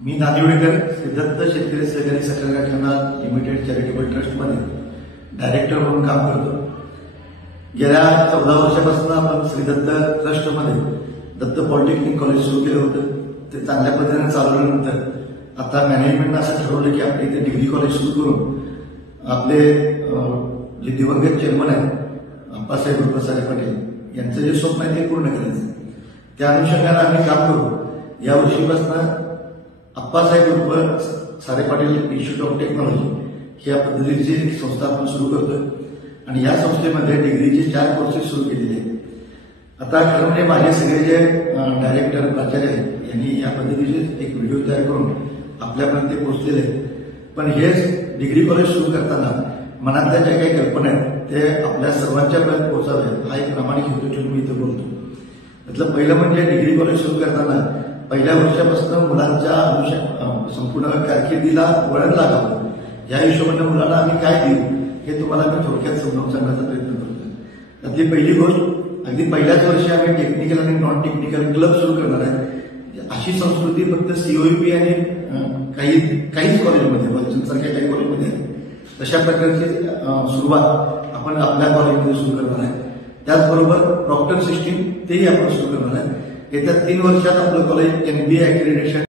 मी नांदिवडेकर सिद्धार्थ शेतकरी सहकारी साखर कारखाना लिमिटेड चॅरिटेबल ट्रस्टमध्ये डायरेक्टर म्हणून काम करतो। गेल्या 14 वर्षापासून आपण श्री दत्त ट्रस्टमध्ये दत्त पॉलिटेक्निक कॉलेज सुरू केलं होतं। ते चांगल्या पद्धतीने चालवल्यानंतर आता मॅनेजमेंटने असं ठरवलं की आपण इथे डिग्री कॉलेज सुरू करून आपले जे दिवंगत चेअरमन आहेत अप्पासाहेब उर्फ पाटील यांचं जे स्वप्न आहे ते पूर्ण करायचं। त्या अनुषंगाने आम्ही काम करू। या वर्षीपासून अप्पासाहेब उर्फ सारे पाटील इन्स्टिट्यूट ऑफ टेक्नॉलॉजी या पद्धतीची संस्था आपण सुरू करतोय आणि या संस्थेमध्ये डिग्रीचे 4 कोर्सेस सुरू केलेले आहेत। आता खरं म्हणजे माझे सगळे जे डायरेक्टर प्राचार्य आहेत यांनी या पद्धतीचे एक व्हिडिओ तयार करून आपल्यापर्यंत ते पोहोचलेले आहेत। पण हेच डिग्री कॉलेज सुरू करताना मनातल्या ज्या काही कल्पना आहेत ते आपल्या सर्वांच्यापर्यंत पोहोचावे हा एक प्रामाणिक हेतू ठेवून मी इथं बोलतो। त्यातलं पहिलं म्हणजे डिग्री कॉलेज सुरू करताना पहिल्या वर्षापासून मुलांच्या संपूर्ण कारकिर्दीला वळण लागावं या हिशोबाने मुलांना आम्ही काय देऊ हे तुम्हाला मी थोडक्यात समजावून सांगण्याचा प्रयत्न करतो। त्यातली पहिली गोष्ट अगदी पहिल्याच वर्षी आम्ही टेक्निकल आणि नॉन टेक्निकल क्लब सुरू करणार आहे। अशी संस्कृती फक्त सीओईपी आणि काहीच कॉलेजमध्ये वलचंदसारख्या काही कॉलेजमध्ये आहे तशा प्रकारची सुरुवात आपण आपल्या कॉलेजमध्ये सुरू करणार आहे। त्याचबरोबर प्रॉक्टर सिस्टीम तेही आपण सुरू करणार आहे। येत्या 3 वर्षात आपलं कॉलेज NBA ॲक्रेडिटेशन